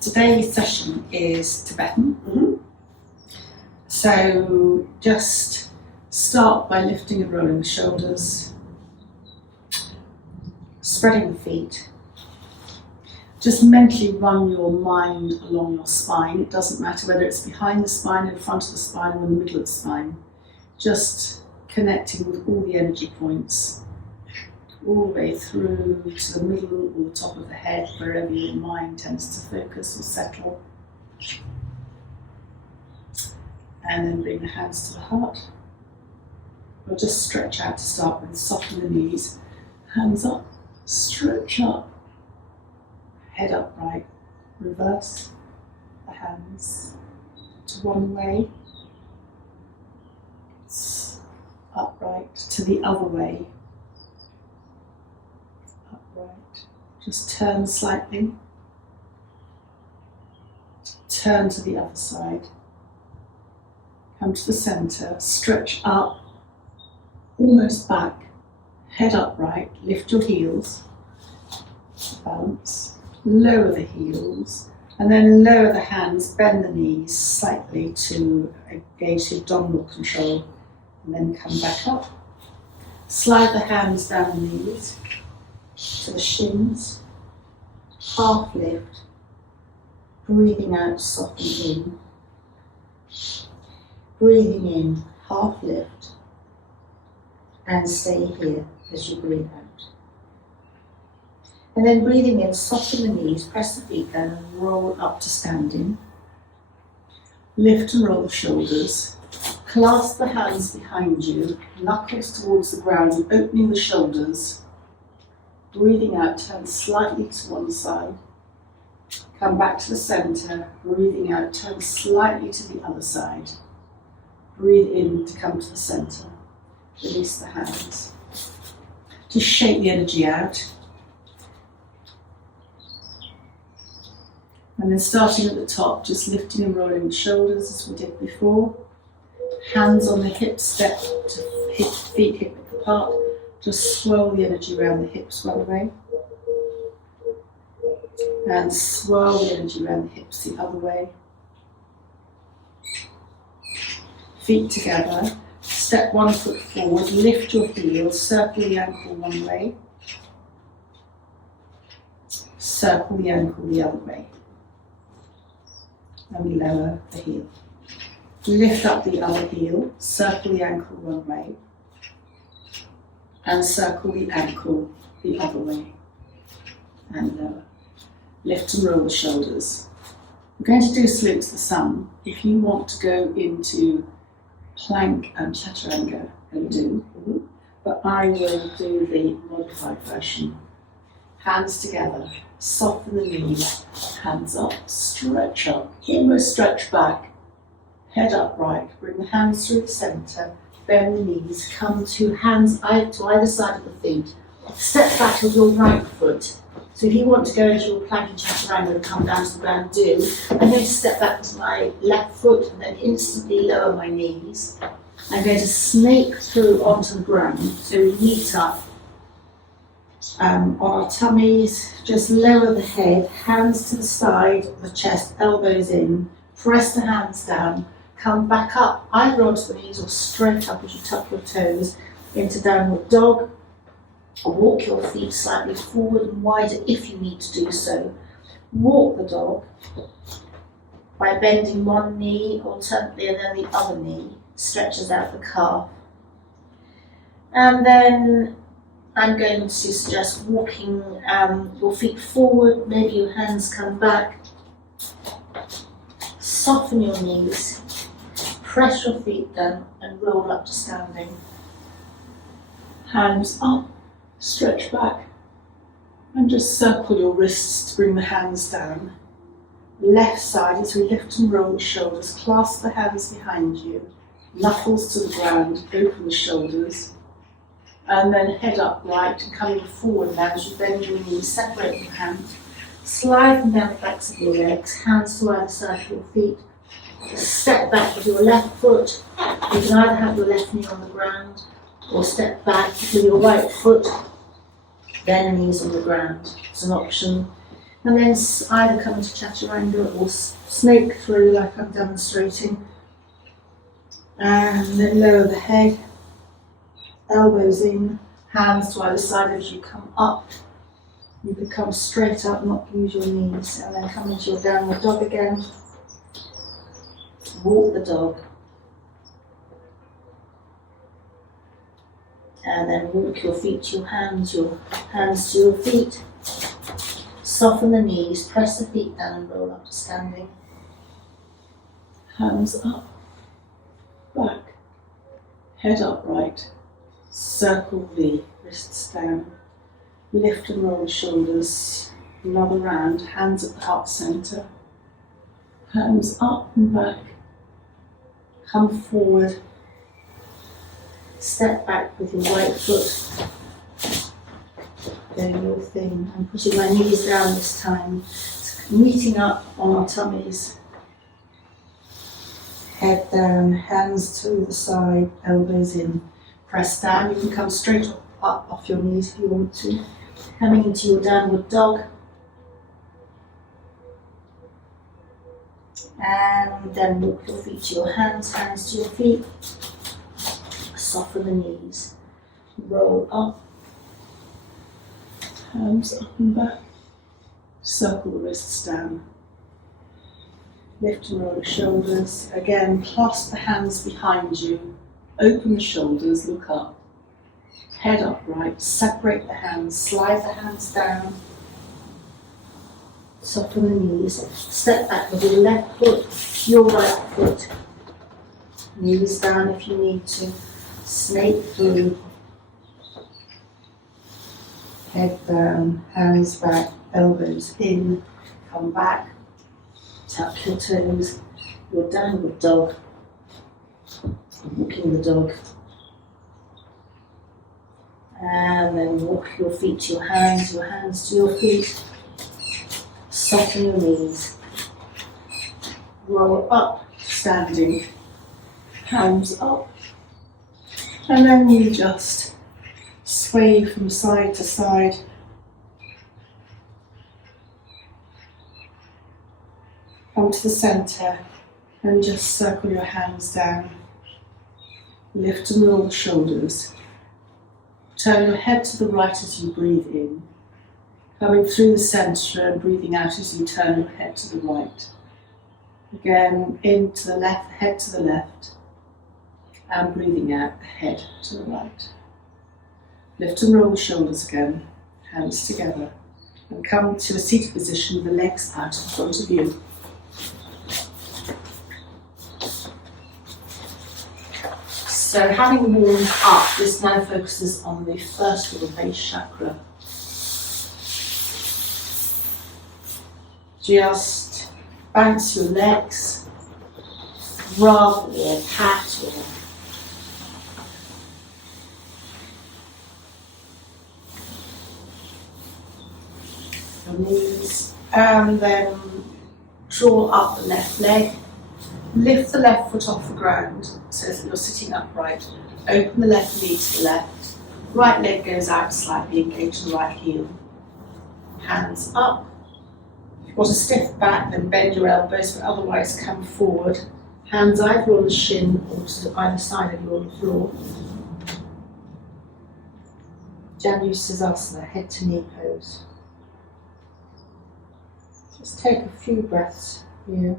Today's session is Tibetan. So just start by lifting and rolling the shoulders, spreading the feet. Just mentally run your mind along your spine. It doesn't matter whether it's behind the spine, in front of the spine, or in the middle of the spine. Just connecting with all the energy points, all the way through to the middle or the top of the head, wherever your mind tends to focus or settle. And then bring the hands to the heart. We'll just stretch out to start with, soften the knees, hands up, stretch up, head upright, reverse the hands to one way, upright to the other way, upright, just turn slightly, turn to the other side, come to the centre, stretch up, almost back, head upright, lift your heels, balance, lower the heels, and then lower the hands, bend the knees slightly to engage the abdominal control, and then come back up. Slide the hands down the knees to the shins, half lift, breathing out, soften in, breathing in, half lift, and stay here as you breathe out. And then breathing in, soften the knees, press the feet down and roll up to standing. Lift and roll the shoulders. Clasp the hands behind you, knuckles towards the ground, and opening the shoulders. Breathing out, turn slightly to one side. Come back to the centre. Breathing out, turn slightly to the other side. Breathe in to come to the centre. Release the hands. Just shake the energy out. And then starting at the top, just lifting and rolling the shoulders as we did before. Hands on the hips, step to hip, feet hip width apart. Just swirl the energy around the hips one way. And swirl the energy around the hips the other way. Feet together. Step one foot forward, lift your heels, circle the ankle one way. Circle the ankle the other way. And lower the heel. Lift up the other heel, circle the ankle one way, and circle the ankle the other way, and lower. Lift and roll the shoulders. We're going to do salute to the sun. If you want to go into plank and chaturanga, then do, but I will do the modified version. Hands together, soften the knees, hands up, stretch up, almost stretch back, head upright, bring the hands through the centre, bend the knees, come to hands to either side of the feet, step back with your right foot. So if you want to go into your plank and chaturanga and come down to the ground, do. I'm going to step back with my left foot and then instantly lower my knees. I'm going to snake through onto the ground, so we meet up on our tummies, just lower the head, hands to the side of the chest, elbows in, press the hands down, come back up either onto the knees or straight up as you tuck your toes into downward dog. Walk your feet slightly forward and wider if you need to do so. Walk the dog by bending one knee alternately and then the other knee stretches out the calf. And then I'm going to suggest walking your feet forward, maybe your hands come back. Soften your knees, press your feet down and roll up to standing. Hands up, stretch back, and just circle your wrists to bring the hands down. Left side as we lift and roll the shoulders, clasp the hands behind you, knuckles to the ground, open the shoulders. And then head upright and coming forward now as you bend your knees, separate your hands, slide them down the backs of your legs, hands to either side of your feet. Step back with your left foot. You can either have your left knee on the ground or step back with your right foot, then knees on the ground. It's an option. And then either come into chaturanga or snake through like I'm demonstrating. And then lower the head, elbows in, hands to either side as you come up. You could come straight up, not use your knees, and then come into your downward dog again. Walk the dog. And then walk your feet to your hands to your feet. Soften the knees, press the feet down and roll up to standing. Hands up, back, head upright, circle V, wrists down. Lift and roll the shoulders, another round, hands at the heart centre. Hands up and back, come forward, step back with your right foot, doing your thing. I'm putting my knees down this time, meeting up on our tummies. Head down, hands to the side, elbows in, press down. You can come straight up off your knees if you want to. Coming into your downward dog. And then walk your feet to your hands to your feet. Soften the knees. Roll up. Hands up and back. Circle the wrists down. Lift and roll the shoulders. Again, clasp the hands behind you. Open the shoulders, look up. Head upright, separate the hands, slide the hands down. Soften the knees. Step back with your left foot, your right foot. Knees down if you need to. Snake through. Head down, hands back, elbows in. Come back. Tap your toes. Your downward dog. Walking the dog. And then walk your feet to your hands to your feet. Soften your knees. Roll up, standing. Hands up. And then you just sway from side to side. Come to the centre and just circle your hands down. Lift and roll the shoulders. Turn your head to the right as you breathe in, coming through the centre and breathing out as you turn your head to the right. Again, in to the left, head to the left, and breathing out, the head to the right. Lift and roll the shoulders again, hands together, and come to a seated position with the legs out in front of you. So having warmed up, this now focuses on the first little base chakra. Just bounce your legs, rub or pat or your knees, and then draw up the left leg. Lift the left foot off the ground so that you're sitting upright. Open the left knee to the left. Right leg goes out slightly, engage the right heel. Hands up. If you want a stiff back, then bend your elbows, but otherwise come forward. Hands either on the shin or to either side of you on the floor. Janu Sirsasana, head to knee pose. Just take a few breaths here.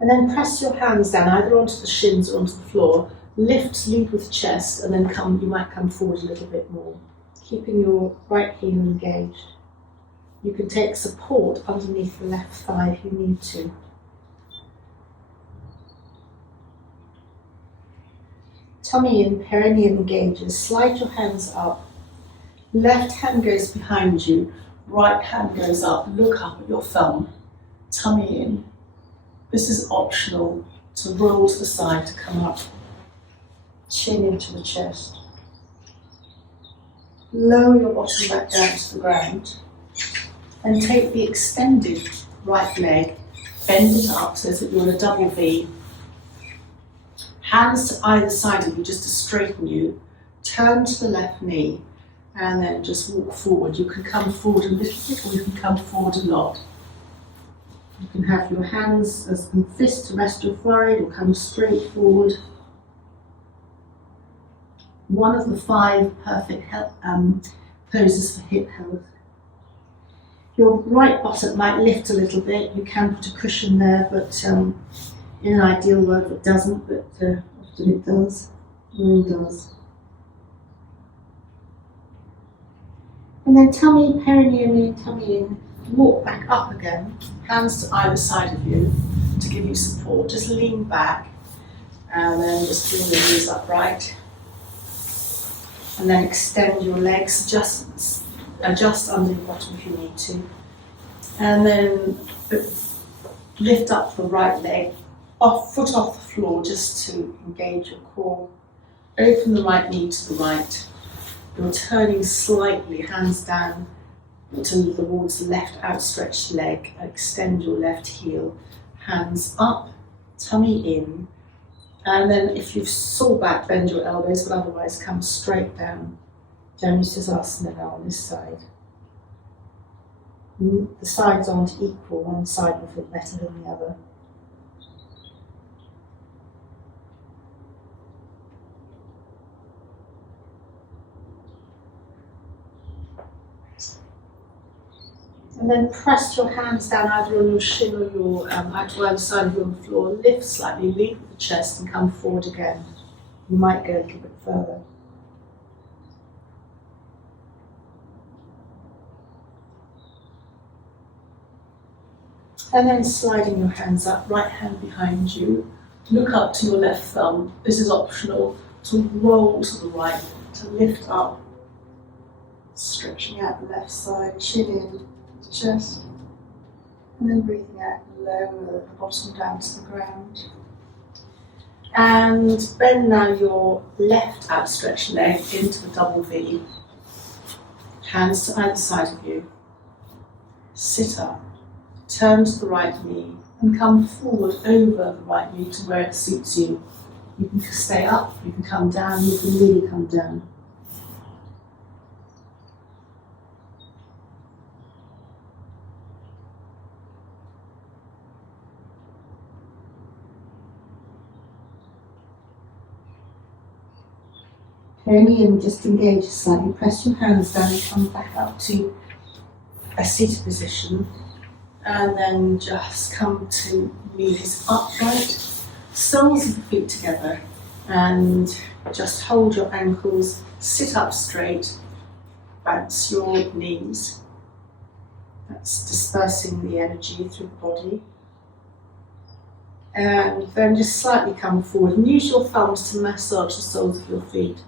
And then press your hands down either onto the shins or onto the floor. Lift, lead with chest, and then you might come forward a little bit more, keeping your right heel engaged. You can take support underneath the left thigh if you need to. Tummy in, perineum engages. Slide your hands up. Left hand goes behind you, right hand goes up. Look up at your thumb. Tummy in. This is optional, to roll to the side to come up. Chin into the chest. Lower your bottom back down to the ground and take the extended right leg, bend it up so that you're in a double V. Hands to either side of you just to straighten you. Turn to the left knee and then just walk forward. You can come forward a little bit, or you can come forward a lot. You can have your hands as and fists to rest your forehead, or come straight forward. One of the 5 perfect poses for hip health. Your right bottom might lift a little bit. You can put a cushion there, but in an ideal world it doesn't, but often it does. Mine does. And then tummy, perineum in, tummy in. Walk back up again, hands to either side of you to give you support. Just lean back and then just bring the knees upright. And then extend your legs, adjust under your bottom if you need to. And then lift up the right leg, foot off the floor just to engage your core. Open the right knee to the right. You're turning slightly, hands down towards the left outstretched leg. Extend your left heel. Hands up, tummy in. And then if you've sore back, bend your elbows, but otherwise come straight down. Janusasana now on this side. The sides aren't equal, one side will feel better than the other. And then press your hands down either on your shin or your either side of you on the floor. Lift slightly, lead with the chest and come forward again. You might go a little bit further. And then sliding your hands up, right hand behind you. Look up to your left thumb. This is optional. To roll to the right, to lift up. Stretching out the left side, chin in. Chest, and then breathing out, lower the bottom down to the ground. And bend now your left outstretched leg into the double V. Hands to either side of you. Sit up, turn to the right knee, and come forward over the right knee to where it suits you. You can stay up, you can come down, you can really come down. Perineum, just engage slightly, press your hands down and come back up to a seated position, and then just come to knees upright, soles of the feet together, and just hold your ankles, sit up straight, bounce your knees. That's dispersing the energy through the body. And then just slightly come forward and use your thumbs to massage the soles of your feet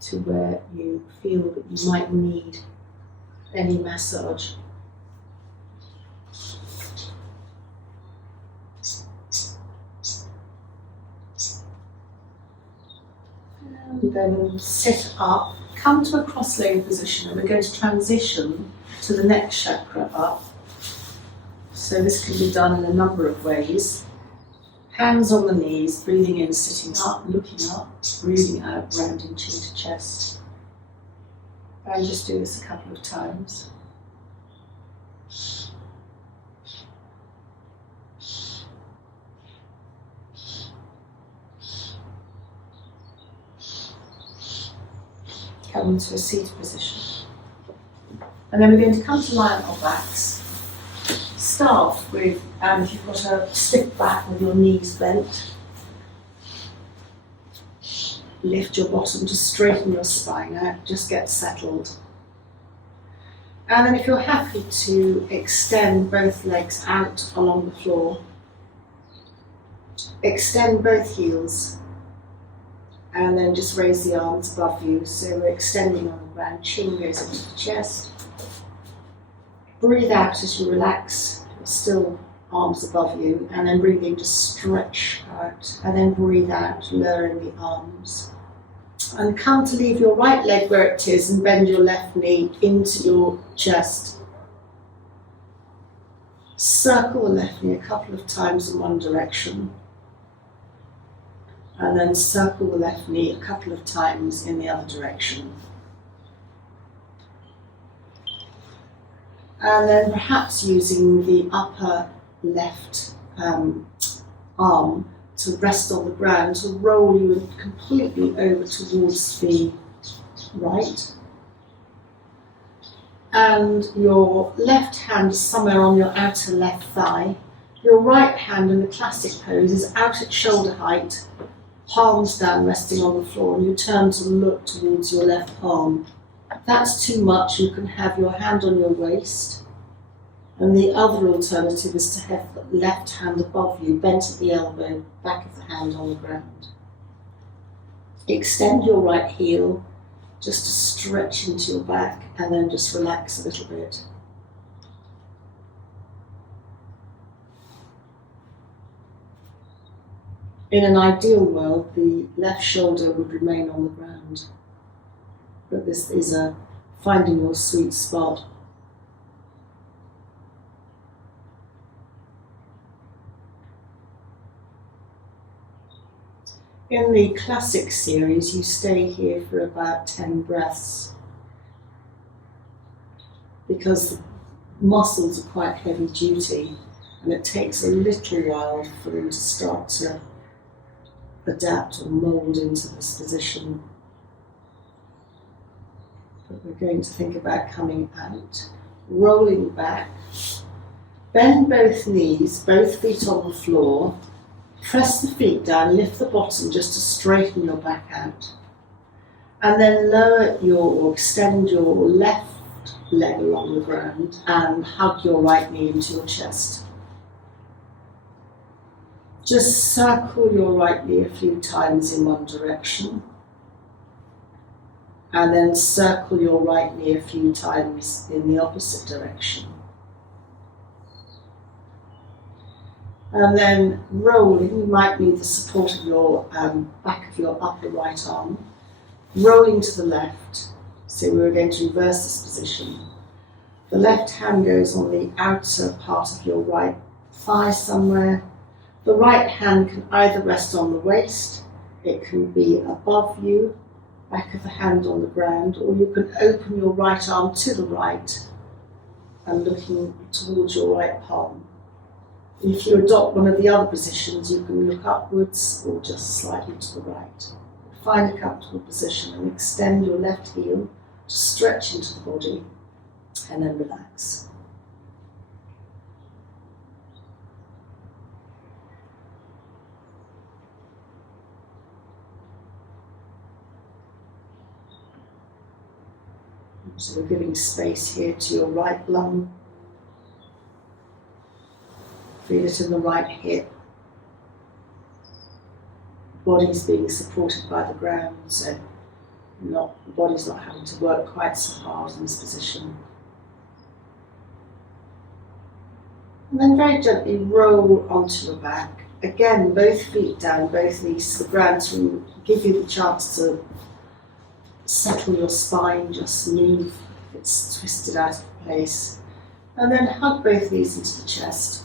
to where you feel that you might need any massage. And then sit up, come to a cross-legged position, and we're going to transition to the next chakra up. So this can be done in a number of ways. Hands on the knees, breathing in, sitting up, looking up, breathing out, rounding chin to chest. And just do this a couple of times. Come into a seated position. And then we're going to come to lie on our backs. Start with, if you've got a stiff back with your knees bent, lift your bottom to straighten your spine out, just get settled. And then if you're happy to extend both legs out along the floor, extend both heels, and then just raise the arms above you. So we're extending on the ground, chin goes into the chest. Breathe out as you relax. Still arms above you, and then breathe in to stretch out, and then breathe out, lowering the arms. And come to leave your right leg where it is and bend your left knee into your chest. Circle the left knee a couple of times in one direction, and then circle the left knee a couple of times in the other direction. And then perhaps using the upper left arm to rest on the ground, to roll you completely over towards the right. And your left hand is somewhere on your outer left thigh. Your right hand in the classic pose is out at shoulder height, palms down, resting on the floor, and you turn to look towards your left palm. If that's too much, you can have your hand on your waist, and the other alternative is to have the left hand above you, bent at the elbow, back of the hand on the ground. Extend your right heel, just to stretch into your back, and then just relax a little bit. In an ideal world, the left shoulder would remain on the ground, but this is a finding your sweet spot. In the classic series, you stay here for about 10 breaths because the muscles are quite heavy duty, and it takes a little while for them to start to adapt or mould into this position. But we're going to think about coming out, rolling back, bend both knees, both feet on the floor, press the feet down, lift the bottom just to straighten your back out. And then lower or extend your left leg along the ground and hug your right knee into your chest. Just circle your right knee a few times in one direction. And then circle your right knee a few times in the opposite direction. And then rolling, you might need the support of your back of your upper right arm. Rolling to the left, so we're going to reverse this position. The left hand goes on the outer part of your right thigh somewhere. The right hand can either rest on the waist, it can be above you, back of the hand on the ground, or you can open your right arm to the right and looking towards your right palm. If you adopt one of the other positions, you can look upwards or just slightly to the right. Find a comfortable position and extend your left heel to stretch into the body, and then relax. So we're giving space here to your right lung. Feel it in the right hip. Body's being supported by the ground, so the body's not having to work quite so hard in this position. And then very gently roll onto your back. Again, both feet down, both knees to the ground to give you the chance to settle your spine, just move if it's twisted out of place. And then hug both knees into the chest.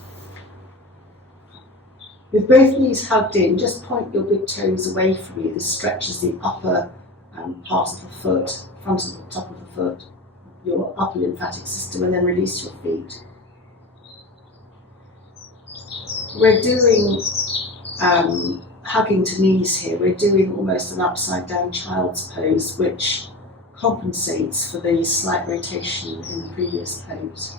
With both knees hugged in, just point your big toes away from you. This stretches the upper part of the foot, front of the top of the foot, your upper lymphatic system, and then release your feet. We're doing hugging to knees here. We're doing almost an upside down child's pose, which compensates for the slight rotation in the previous pose.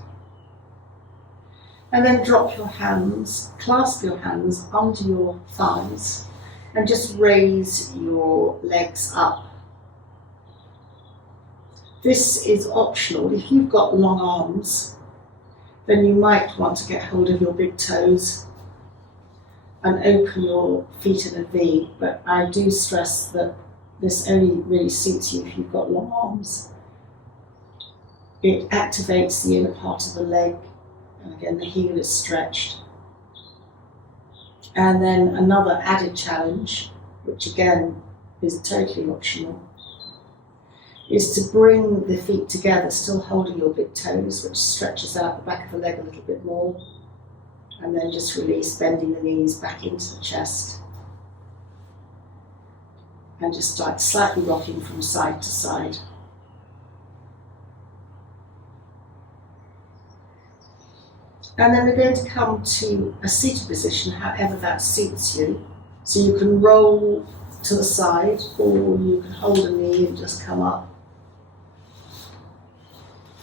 And then drop your hands, clasp your hands under your thighs, and just raise your legs up. This is optional. If you've got long arms, then you might want to get hold of your big toes and open your feet in a V, but I do stress that this only really suits you if you've got long arms. It activates the inner part of the leg, and again the heel is stretched. And then another added challenge, which again is totally optional, is to bring the feet together, still holding your big toes, which stretches out the back of the leg a little bit more. And then just release, bending the knees back into the chest. And just start slightly rocking from side to side. And then we're going to come to a seated position, however that suits you. So you can roll to the side, or you can hold a knee and just come up.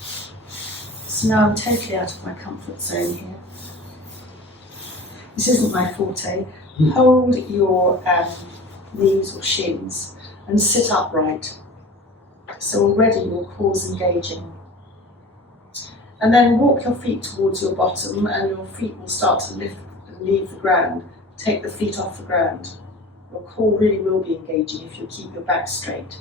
So now I'm totally out of my comfort zone here. This isn't my forte. Hold your knees or shins and sit upright. So already your core's engaging. And then walk your feet towards your bottom, and your feet will start to lift and leave the ground. Take the feet off the ground. Your core really will be engaging if you keep your back straight.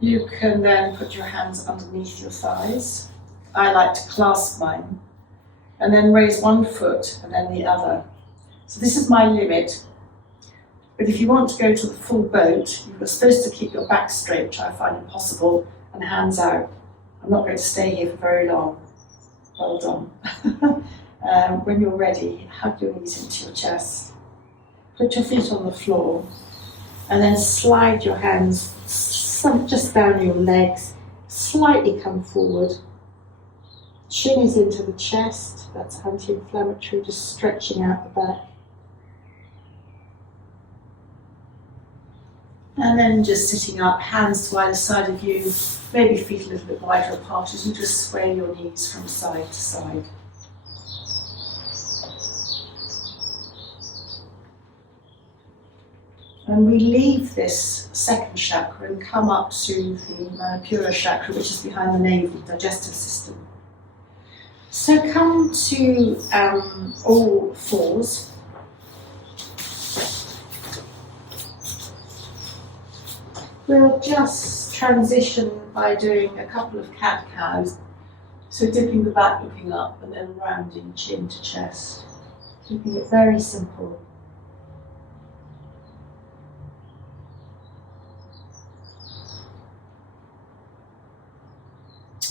You can then put your hands underneath your thighs. I like to clasp mine. And then raise one foot and then the other. So this is my limit. But if you want to go to the full boat, you're supposed to keep your back straight, which I find impossible, and hands out. I'm not going to stay here for very long. Well done. When you're ready, hug your knees into your chest. Put your feet on the floor, and then slide your hands just down your legs. Slightly come forward. Chin is into the chest. That's anti-inflammatory, just stretching out the back. And then just sitting up, hands to either side of you, maybe feet a little bit wider apart as you just sway your knees from side to side. And we leave this second chakra and come up to the Manipura chakra, which is behind the navel, digestive system. So come to all fours. We'll just transition by doing a couple of cat-cows. So dipping the back, looking up, and then rounding chin to chest. Keeping it very simple.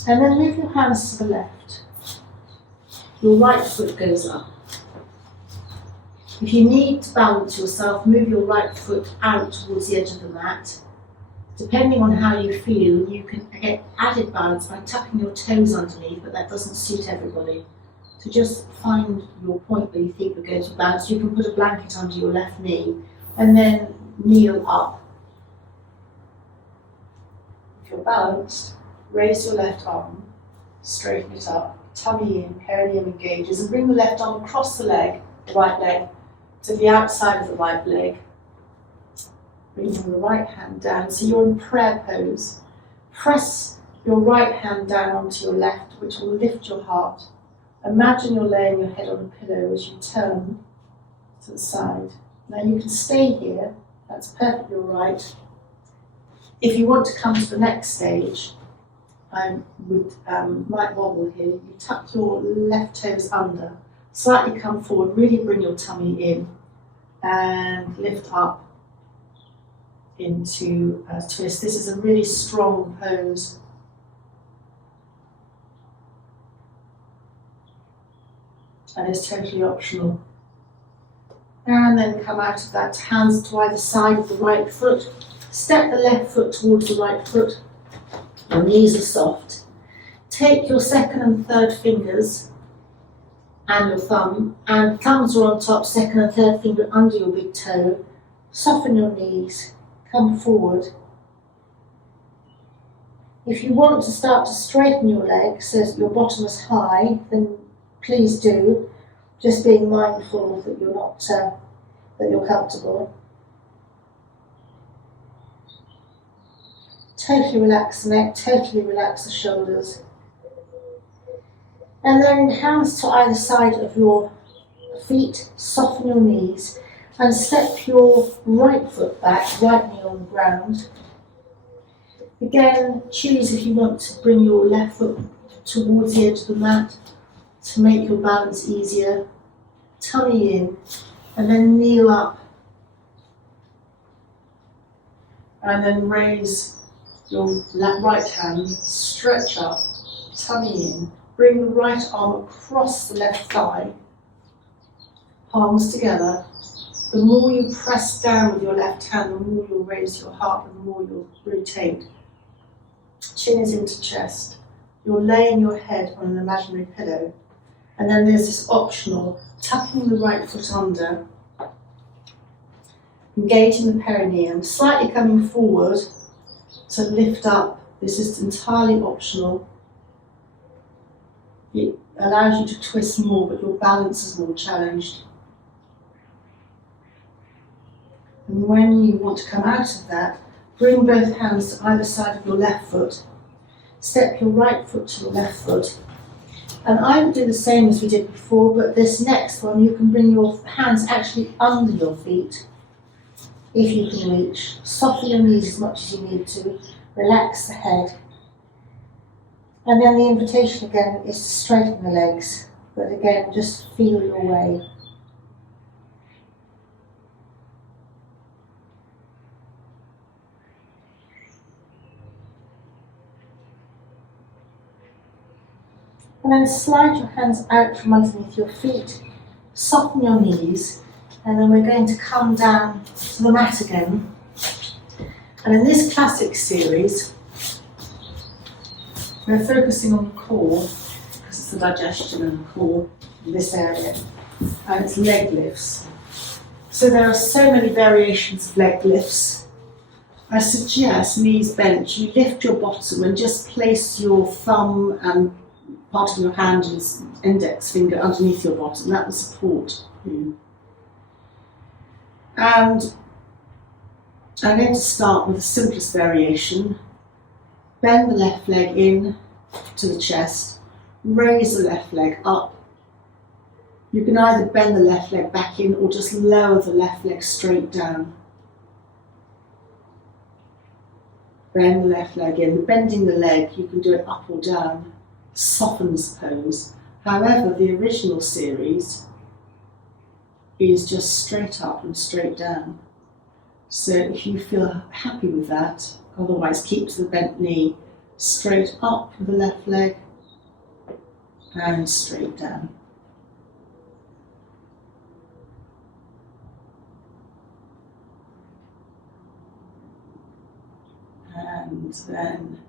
And then move your hands to the left. Your right foot goes up. If you need to balance yourself, move your right foot out towards the edge of the mat. Depending on how you feel, you can get added balance by tucking your toes underneath, but that doesn't suit everybody. So just find your point where you think you're going to balance. You can put a blanket under your left knee and then kneel up. If you're balanced, raise your left arm, straighten it up, tummy in, perineum engages, and bring the left arm across the leg, the right leg, to the outside of the right leg. Bringing the right hand down, so you're in prayer pose. Press your right hand down onto your left, which will lift your heart. Imagine you're laying your head on a pillow as you turn to the side. Now you can stay here, that's perfectly all right. If you want to come to the next stage, I might wobble here. You tuck your left toes under, slightly come forward, really bring your tummy in, and lift up into a twist. This is a really strong pose. And it's totally optional. And then come out of that, hands to either side of the right foot. Step the left foot towards the right foot. Your knees are soft. Take your second and third fingers and your thumb, and thumbs are on top, second and third finger under your big toe. Soften your knees. Come forward. If you want to start to straighten your legs so that your bottom is high, then please do. Just being mindful that you're not that you're comfortable. Totally relax the neck, totally relax the shoulders. And then hands to either side of your feet, soften your knees. And step your right foot back, right knee on the ground. Again, choose if you want to bring your left foot towards the edge of the mat to make your balance easier. Tummy in, and then kneel up. And then raise your right hand, stretch up, tummy in. Bring the right arm across the left thigh, palms together. The more you press down with your left hand, the more you'll raise your heart and the more you'll rotate. Chin is into chest. You're laying your head on an imaginary pillow. And then there's this optional, tucking the right foot under, engaging the perineum, slightly coming forward to lift up. This is entirely optional. It allows you to twist more, but your balance is more challenged. And when you want to come out of that, bring both hands to either side of your left foot. Step your right foot to your left foot. And I would do the same as we did before, but this next one, you can bring your hands actually under your feet, if you can reach. Soften your knees as much as you need to. Relax the head. And then the invitation again is to straighten the legs, but again, just feel your way. And then slide your hands out from underneath your feet, soften your knees, and then we're going to come down to the mat again. And in this classic series, we're focusing on the core, because it's the digestion and the core in this area, and it's leg lifts. So there are so many variations of leg lifts. I suggest knees bent, you lift your bottom and just place your thumb and part of your hand and index finger underneath your bottom. That will support you. And I'm going to start with the simplest variation. Bend the left leg in to the chest, raise the left leg up. You can either bend the left leg back in or just lower the left leg straight down. Bend the left leg in. Bending the leg, you can do it up or down, softens the pose. However, the original series is just straight up and straight down. So if you feel happy with that, otherwise keep to the bent knee, straight up with the left leg and straight down. And then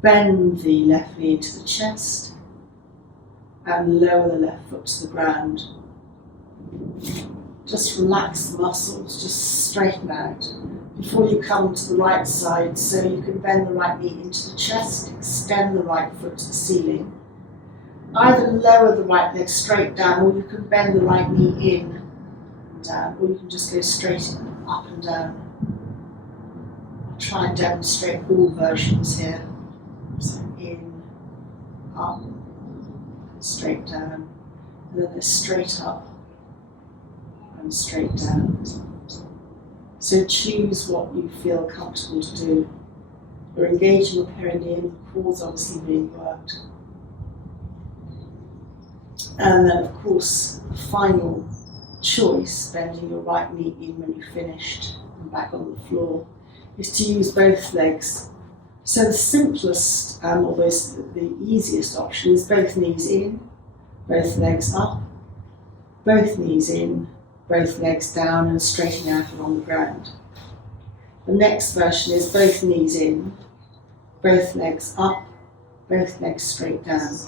bend the left knee to the chest and lower the left foot to the ground. Just relax the muscles, just straighten out before you come to the right side, so you can bend the right knee into the chest, extend the right foot to the ceiling. Either lower the right leg straight down, or you can bend the right knee in and down, or you can just go straight up and down. I'll try and demonstrate all versions here. So in, up, straight down, and then straight up and straight down. So choose what you feel comfortable to do. You're engaging the perineum, the core's obviously being worked. And then of course, the final choice, bending your right knee in when you've finished and back on the floor, is to use both legs. So the simplest, although the easiest option, is both knees in, both legs up, both knees in, both legs down and straightening out along the ground. The next version is both knees in, both legs up, both legs straight down,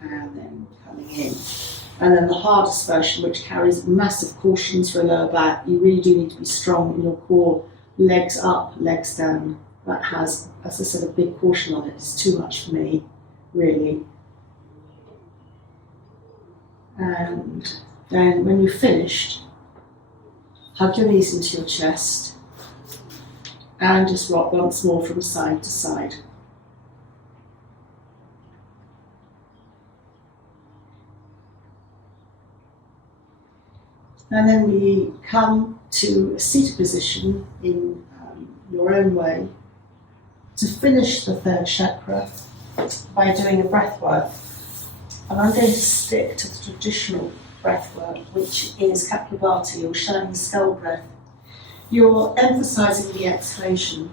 and then coming in. And then the hardest version, which carries massive cautions for a lower back, you really do need to be strong in your core, legs up, legs down. That has, as I said, a big caution on it. It's too much for me, really. And then when you've finished, hug your knees into your chest and just rock once more from side to side. And then we come to a seated position in your own way to finish the third chakra by doing a breath work. And I'm going to stick to the traditional breath work, which is Kapalabhati or shining skull breath. You're emphasizing the exhalation.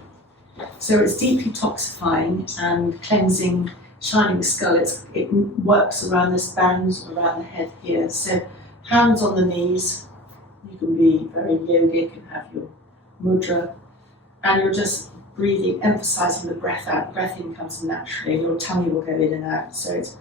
So it's deeply toxifying and cleansing, shining the skull. It works around this band, around the head here. So hands on the knees. You can be very yogic and have your mudra. And you're just breathing, emphasizing the breath out. Breath in comes naturally and your tummy will go in and out. So it's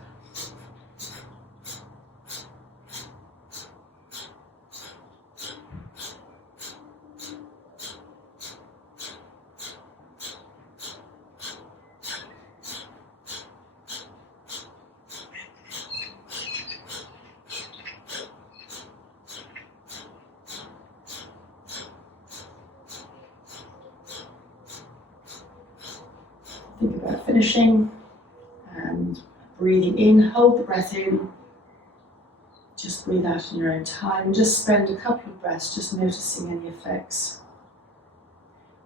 think about finishing and breathing in, hold the breath in, just breathe out in your own time, and just spend a couple of breaths just noticing any effects.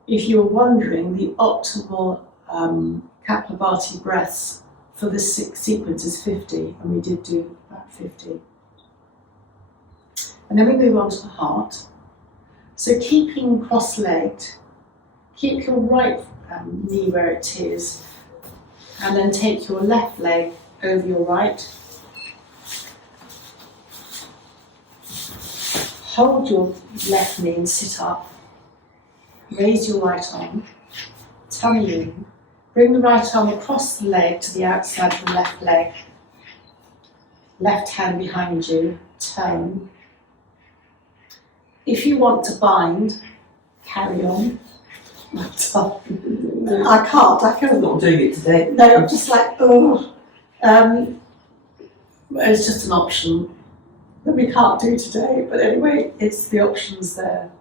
If you're wondering, the optimal Kapalabhati breaths for this sequence is 50, and we did do about 50. And then we move on to the heart. So keeping cross-legged, keep your right knee where it is, and then take your left leg over your right. Hold your left knee and sit up. Raise your right arm, tummy in. Bring the right arm across the leg to the outside of the left leg. Left hand behind you, turn. If you want to bind, carry on. I can't, I feel not doing it today. No, I'm just like, oh. It's just an option that we can't do today, but anyway, it's the options there.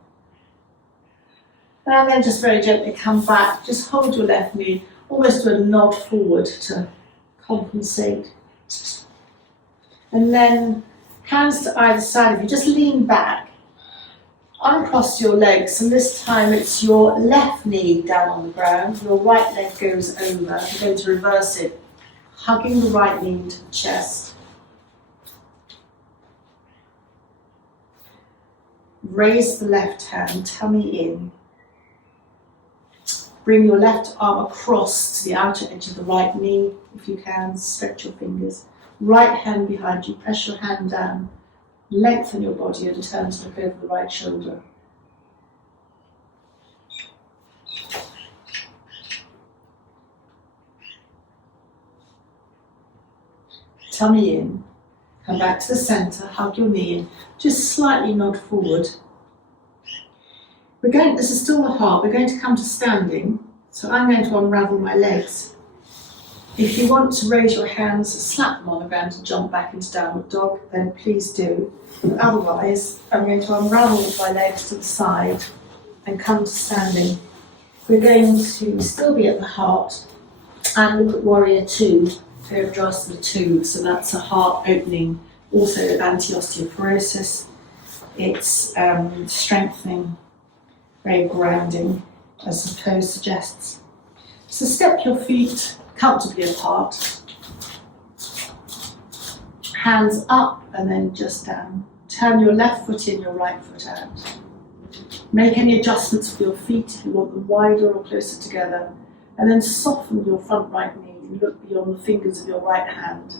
And then just very gently come back, just hold your left knee, almost do a nod forward to compensate. And then hands to either side of you, just lean back, uncross your legs, and this time it's your left knee down on the ground, your right leg goes over, you're going to reverse it, hugging the right knee into the chest. Raise the left hand, tummy in. Bring your left arm across to the outer edge of the right knee, if you can, stretch your fingers. Right hand behind you, press your hand down, lengthen your body and turn to look over the right shoulder. Tummy in, come back to the centre, hug your knee in, just slightly nod forward. This is still the heart, we're going to come to standing, so I'm going to unravel my legs. If you want to raise your hands, slap them on the ground and jump back into downward dog, then please do. But otherwise, I'm going to unravel my legs to the side and come to standing. We're going to still be at the heart and look at Warrior 2, Virabhadrasana 2, so that's a heart opening, also anti-osteoporosis. It's strengthening, very grounding, as the pose suggests. So step your feet comfortably apart, hands up and then just down. Turn your left foot in, your right foot out. Make any adjustments for your feet if you want them wider or closer together, and then soften your front right knee and look beyond the fingers of your right hand.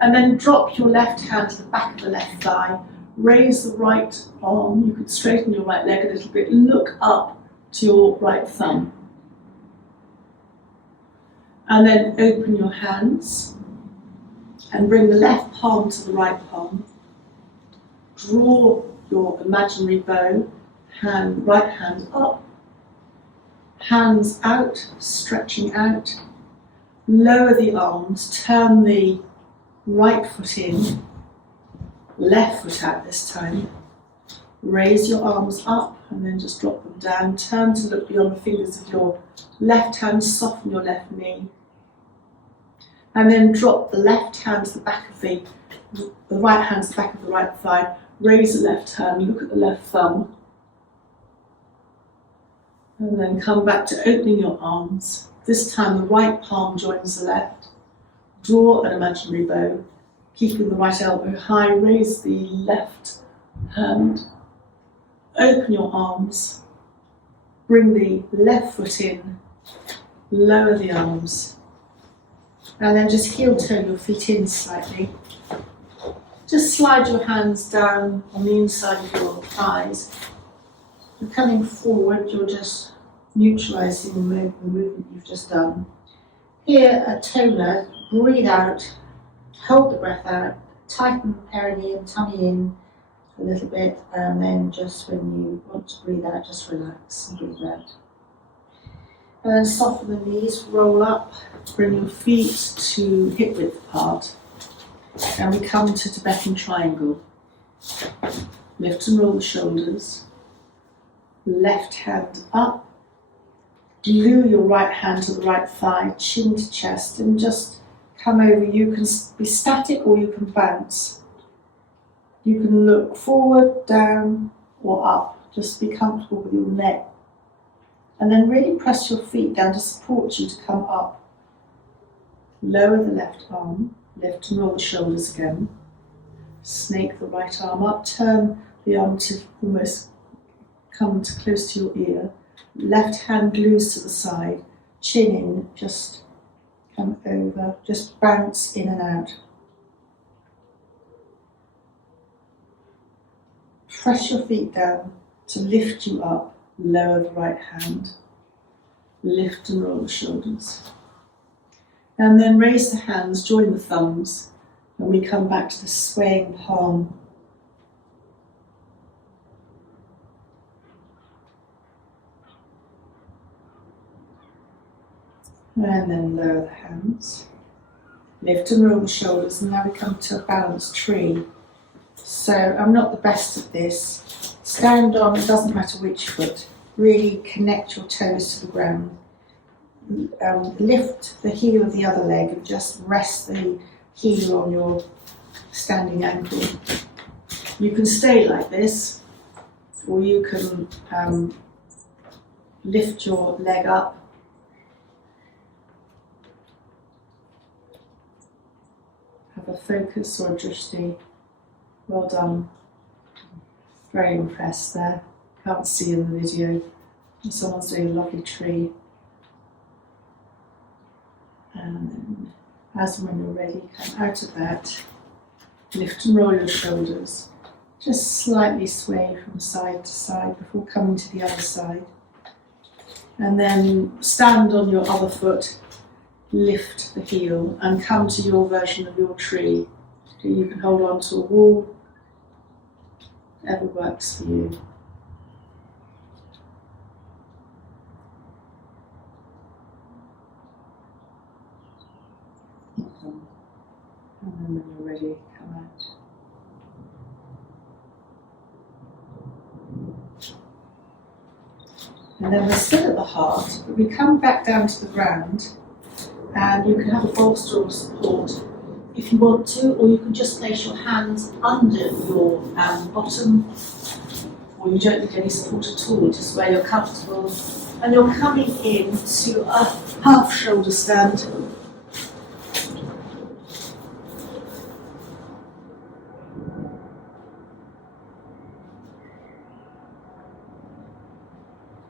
And then drop your left hand to the back of the left thigh. Raise the right arm, you could straighten your right leg a little bit, look up to your right thumb. And then open your hands and bring the left palm to the right palm. Draw your imaginary bow, right hand up, hands out, stretching out. Lower the arms, turn the right foot in, left foot out this time. Raise your arms up and then just drop them down. Turn to look beyond the fingers of your left hand, soften your left knee. And then drop the left hand to the back of the right hand to the back of the right thigh. Raise the left hand, look at the left thumb. And then come back to opening your arms. This time the right palm joins the left. Draw an imaginary bow, keeping the right elbow high. Raise the left hand. Open your arms. Bring the left foot in. Lower the arms. And then just heel turn your feet in slightly. Just slide your hands down on the inside of your thighs. And coming forward, you're just neutralising the movement you've just done. Here, a toner, breathe out, hold the breath out, tighten the perineum, tummy in a little bit, and then just when you want to breathe out, just relax and breathe out. And then soften the knees, roll up, bring your feet to hip width apart. And we come to Tibetan triangle. Lift and roll the shoulders. Left hand up, glue your right hand to the right thigh, chin to chest, and just come over. You can be static or you can bounce. You can look forward, down, or up. Just be comfortable with your neck. And then really press your feet down to support you to come up. Lower the left arm, lift and roll the shoulders again. Snake the right arm up, turn the arm to almost come to close to your ear. Left hand glues to the side, chin in, just come over, just bounce in and out. Press your feet down to lift you up, lower the right hand, lift and roll the shoulders. And then raise the hands, join the thumbs, and we come back to the swaying palm. And then lower the hands, lift and roll the shoulders, and now we come to a balanced tree. So I'm not the best at this. Stand on, it doesn't matter which foot, really connect your toes to the ground. Lift the heel of the other leg and just rest the heel on your standing ankle. You can stay like this, or you can lift your leg up. Have a focus or a drishti. Well done. Very impressed there. Can't see in the video. Someone's doing a lovely tree. And then, as and when you're ready, come out of that. Lift and roll your shoulders. Just slightly sway from side to side before coming to the other side. And then stand on your other foot. Lift the heel and come to your version of your tree. So you can hold on to a wall, whatever works for you. And then when you're ready, come out. And then we're still at the heart, but we come back down to the ground, and you can have a bolster or support if you want to, or you can just place your hands under your bottom, or you don't need any support at all, just where you're comfortable. And you're coming in to a half shoulder stand.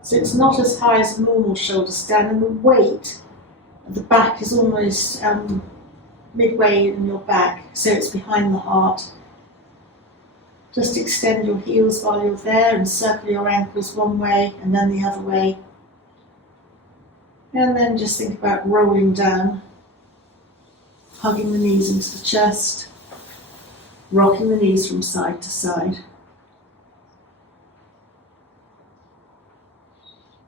So it's not as high as a normal shoulder stand, and the weight at the back is almost midway in your back, so it's behind the heart. Just extend your heels while you're there and circle your ankles one way and then the other way. And then just think about rolling down, hugging the knees into the chest, rocking the knees from side to side.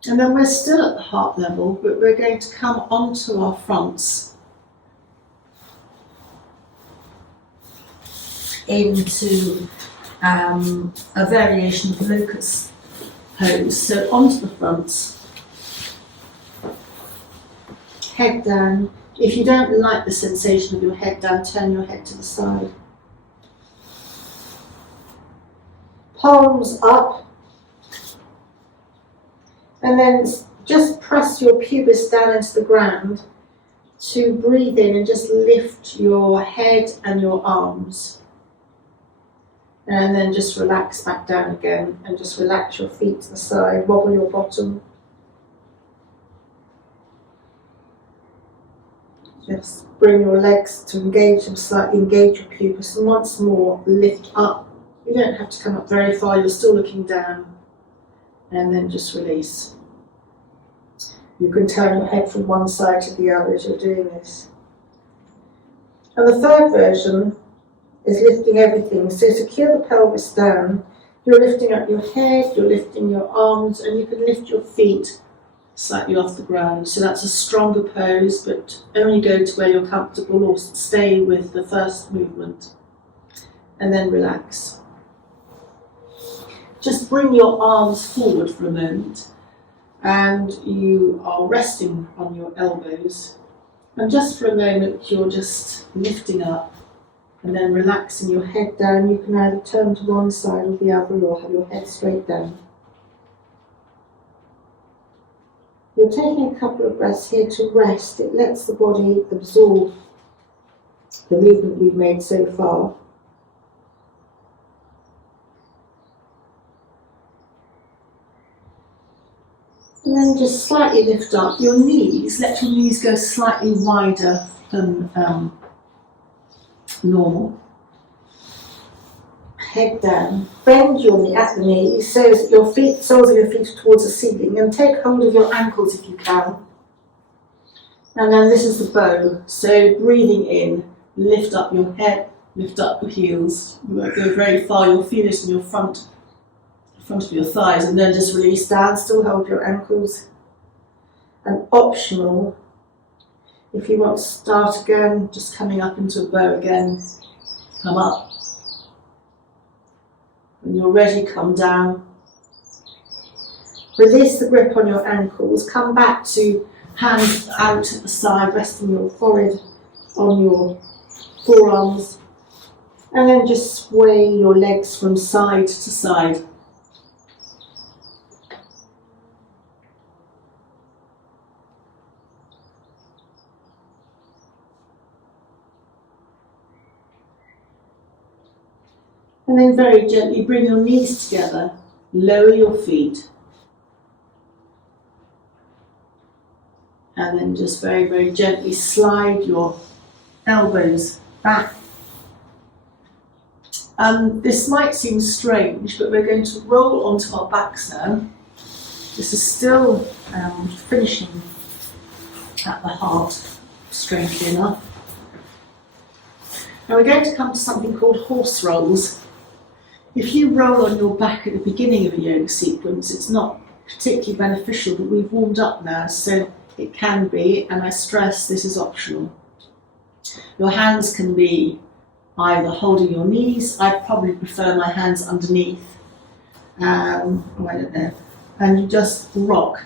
And then we're still at the heart level, but we're going to come onto our fronts into a variation of locust pose. So onto the fronts, head down. If you don't like the sensation of your head down, turn your head to the side. Palms up. And then just press your pubis down into the ground to breathe in and just lift your head and your arms. And then just relax back down again and just relax your feet to the side, wobble your bottom. Just bring your legs to engage them slightly, engage your pubis, and once more lift up. You don't have to come up very far, you're still looking down. And then just release. You can turn your head from one side to the other as you're doing this. And the third version is lifting everything. So secure the pelvis down. You're lifting up your head, you're lifting your arms, and you can lift your feet slightly off the ground. So that's a stronger pose, but only go to where you're comfortable or stay with the first movement. And then relax. Just bring your arms forward for a moment and you are resting on your elbows. And just for a moment, you're just lifting up and then relaxing your head down. You can either turn to one side or the other, or have your head straight down. You're taking a couple of breaths here to rest. It lets the body absorb the movement you've made so far. And then just slightly lift up your knees. Let your knees go slightly wider than normal. Head down. Bend your knee at the knees so that your soles of your feet are towards the ceiling, and take hold of your ankles if you can. And then this is the bow. So breathing in, lift up your head, lift up your heels. You won't go very far. You'll feel it in your front of your thighs, and then just release down. Still hold your ankles. And optional, if you want to start again, just coming up into a bow again, come up. When you're ready, come down. Release the grip on your ankles. Come back to hands out at the side, resting your forehead on your forearms. And then just sway your legs from side to side. And then very gently bring your knees together, lower your feet. And then just very, very gently slide your elbows back. This might seem strange, but we're going to roll onto our backs now. This is still finishing at the heart, strangely enough. Now we're going to come to something called horse rolls. If you roll on your back at the beginning of a yoga sequence, it's not particularly beneficial, but we've warmed up now, so it can be, and I stress this is optional. Your hands can be either holding your knees. I probably prefer my hands underneath. I don't know. And you just rock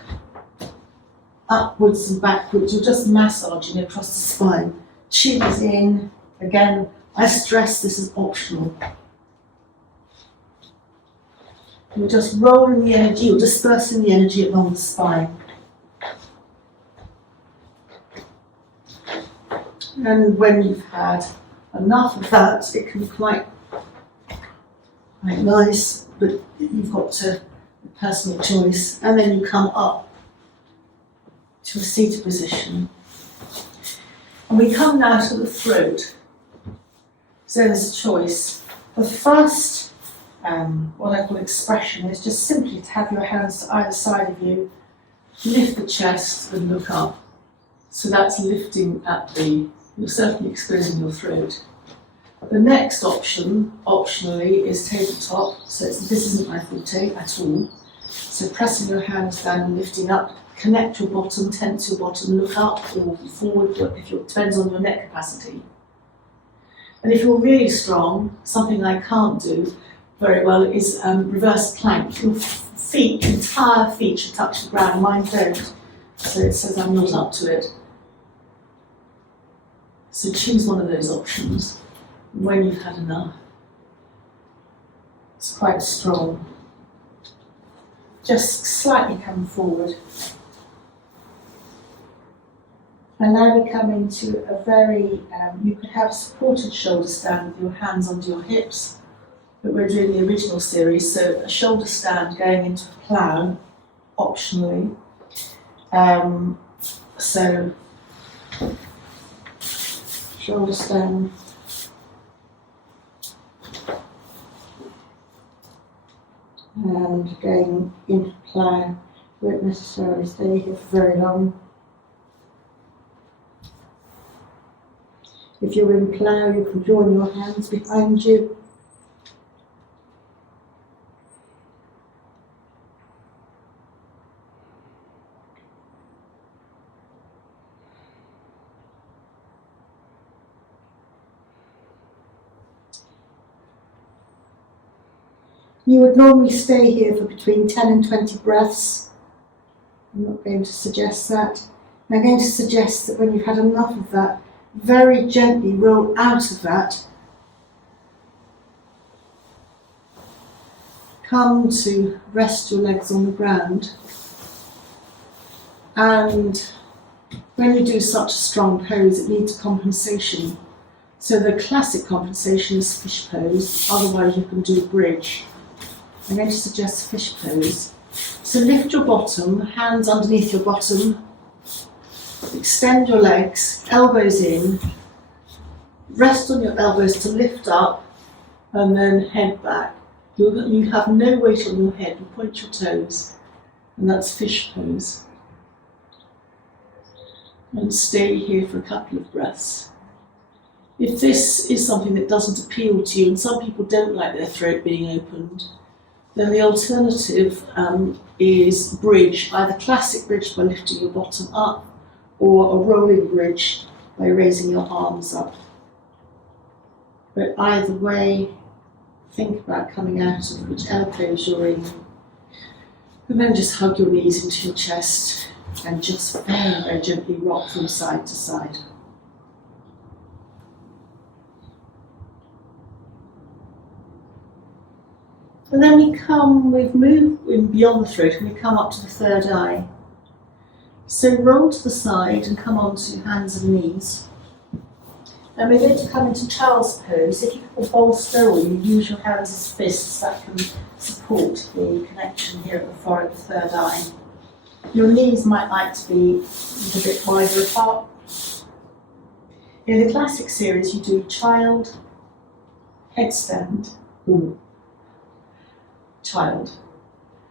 upwards and backwards. You're just massaging across the spine. Chin is in. Again, I stress this is optional. You're just rolling the energy, you're dispersing the energy along the spine. And when you've had enough of that, it can be quite nice, but you've got to personal choice. And then you come up to a seated position. And we come now to the throat. So there's a choice. The first what I call expression is just simply to have your hands to either side of you, lift the chest and look up. So that's lifting at you're certainly exposing your throat. The next option, optionally, is tabletop. So this isn't my forte at all. So pressing your hands down and lifting up, connect your bottom, tense your bottom, look up or forward, depends on your neck capacity. And if you're really strong, something I can't do very well is reverse plank. Your entire feet should touch the ground. Mine don't, so it says I'm not up to it. So choose one of those options when you've had enough. It's quite strong. Just slightly come forward. And now we come into a very, you could have supported shoulder stand with your hands under your hips. But we're doing the original series, so a shoulder stand going into a plough, optionally. So, shoulder stand. And going into plough. You won't necessarily stay here for very long. If you're in plough, you can join your hands behind you. You would normally stay here for between 10 and 20 breaths. I'm not going to suggest that. I'm going to suggest that when you've had enough of that, very gently roll out of that. Come to rest your legs on the ground. And when you do such a strong pose, it needs compensation. So the classic compensation is fish pose, otherwise you can do bridge. I'm going to suggest fish pose. So lift your bottom, hands underneath your bottom, extend your legs, elbows in, rest on your elbows to lift up, and then head back. You have no weight on your head, you point your toes, and that's fish pose. And stay here for a couple of breaths. If this is something that doesn't appeal to you, and some people don't like their throat being opened, then the alternative is bridge, either classic bridge by lifting your bottom up, or a rolling bridge by raising your arms up. But either way, think about coming out of whichever pose you're in, and then just hug your knees into your chest and just very, very gently rock from side to side. And then we've moved beyond the throat and we come up to the third eye. So roll to the side and come onto hands and knees. And we're going to come into child's pose. If you have a bolster or you use your hands as fists, that can support the connection here at the forehead, the third eye. Your knees might like to be a little bit wider apart. In the classic series, you do child, headstand, child.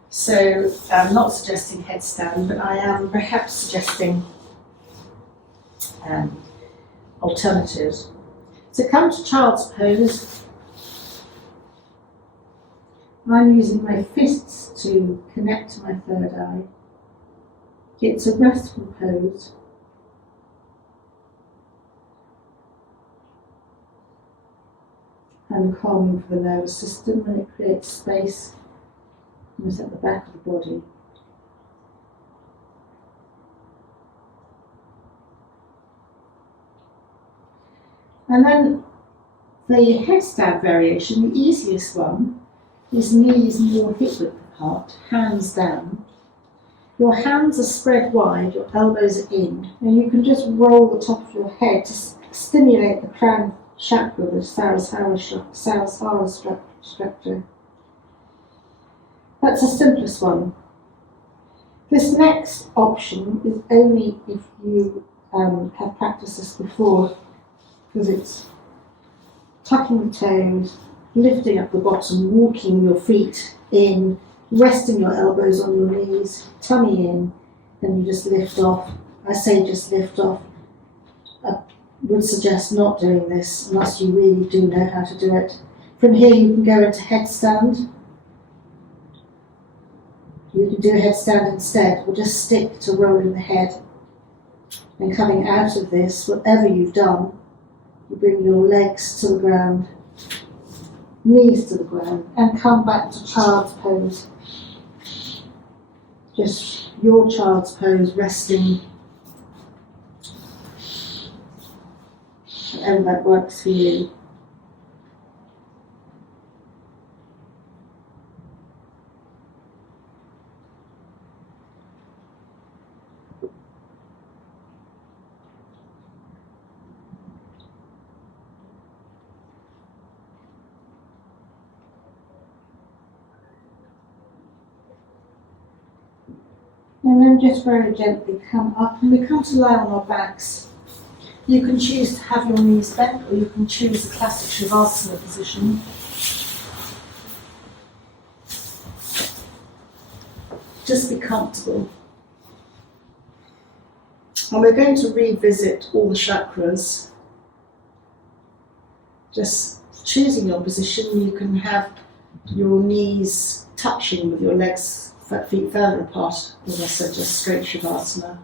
So I'm not suggesting headstand, but I am perhaps suggesting alternatives. So come to child's pose. I'm using my fists to connect to my third eye. It's a restful pose. And calming for the nervous system, and it creates space almost at the back of the body. And then the headstand variation, the easiest one, is knees more hip-width apart, hands down. Your hands are spread wide, your elbows are in, and you can just roll the top of your head to stimulate the crown chakra, the Sahasrara structure. That's the simplest one. This next option is only if you have practiced this before, because it's tucking the toes, lifting up the bottom, walking your feet in, resting your elbows on your knees, tummy in, then you just lift off. I say just lift off. I would suggest not doing this unless you really do know how to do it. From here you can go into headstand. You can do a headstand instead, or just stick to rolling the head. And coming out of this, whatever you've done, you bring your legs to the ground, knees to the ground, and come back to child's pose. Just your child's pose, resting, however that works for you. And then just very gently come up, and we come to lie on our backs. You can choose to have your knees bent, or you can choose the classic Shavasana position. Just be comfortable. And we're going to revisit all the chakras. Just choosing your position, you can have your knees touching with your legs, feet further apart, as I said, just straight Shavasana,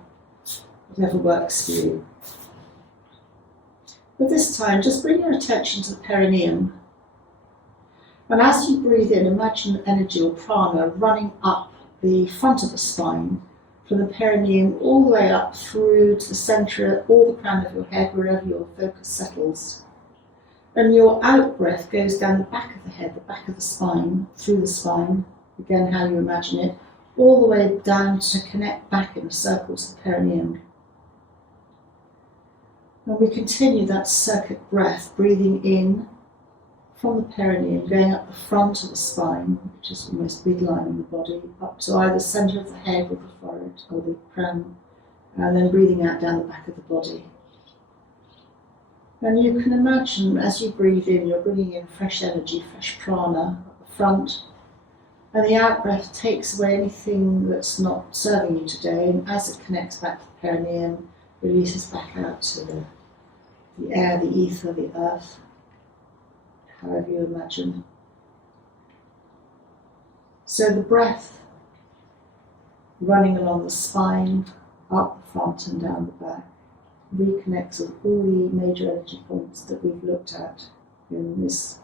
whatever works for you. But this time, just bring your attention to the perineum. And as you breathe in, imagine energy or prana running up the front of the spine, from the perineum all the way up through to the centre, all the crown of your head, wherever your focus settles. And your out breath goes down the back of the head, the back of the spine, through the spine, again how you imagine it, all the way down to connect back in a circle to the perineum. And we continue that circuit breath, breathing in from the perineum, going up the front of the spine, which is the most midline in the body, up to either centre of the head or the forehead or the crown, and then breathing out down the back of the body. And you can imagine as you breathe in, you're bringing in fresh energy, fresh prana at the front, and the out breath takes away anything that's not serving you today, and as it connects back to the perineum, releases back out to the air, the ether, the earth, however you imagine. So the breath running along the spine, up the front and down the back, reconnects with all the major energy points that we've looked at in this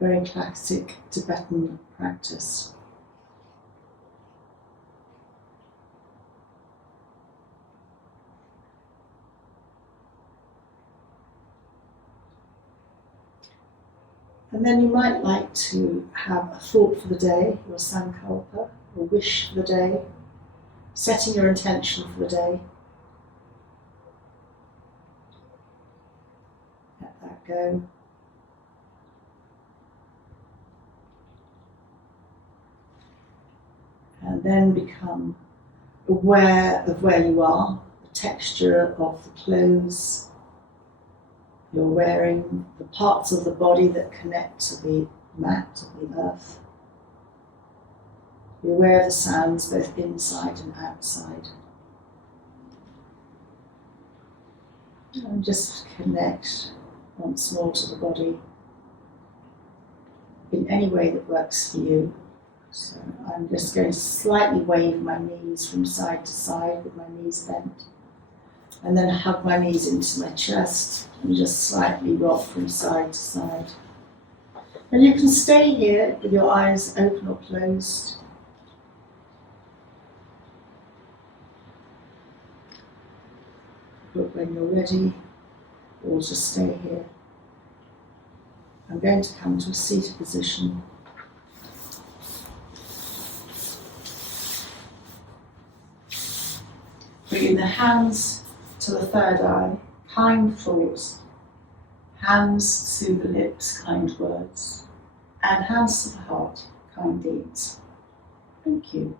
very classic Tibetan practice. And then you might like to have a thought for the day, your sankalpa, or wish for the day, setting your intention for the day. Let that go. And then become aware of where you are, the texture of the clothes you're wearing, the parts of the body that connect to the mat, of the earth. Be aware of the sounds both inside and outside. And just connect once more to the body in any way that works for you. So I'm just going to slightly wave my knees from side to side with my knees bent, and then hug my knees into my chest and just slightly rock from side to side. And you can stay here with your eyes open or closed. But when you're ready, or just stay here. I'm going to come to a seated position. Bringing the hands to the third eye, kind thoughts, hands to the lips, kind words, and hands to the heart, kind deeds. Thank you.